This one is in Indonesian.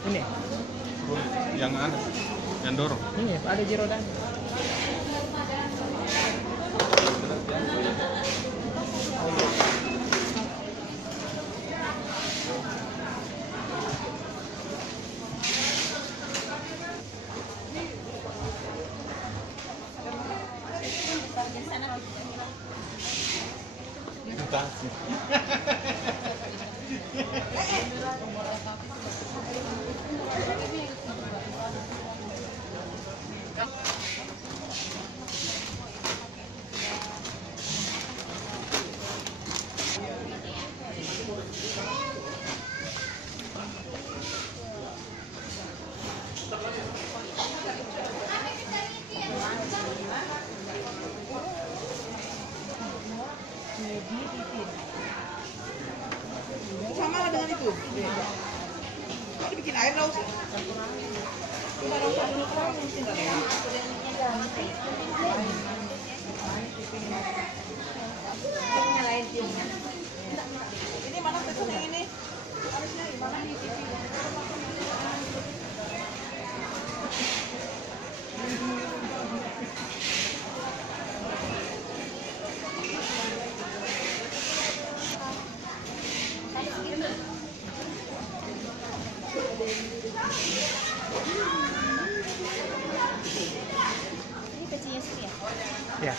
Ini. Yang ada, yang dorong. Ini ada di roda. Sama lah dengan itu. Ini bikin air dong sih. Kita rasa dulu kan mungkin ya. Ini mana pesan yang ini? Harusnya gimana nih TV? Ini kecilnya sih ya? Ya.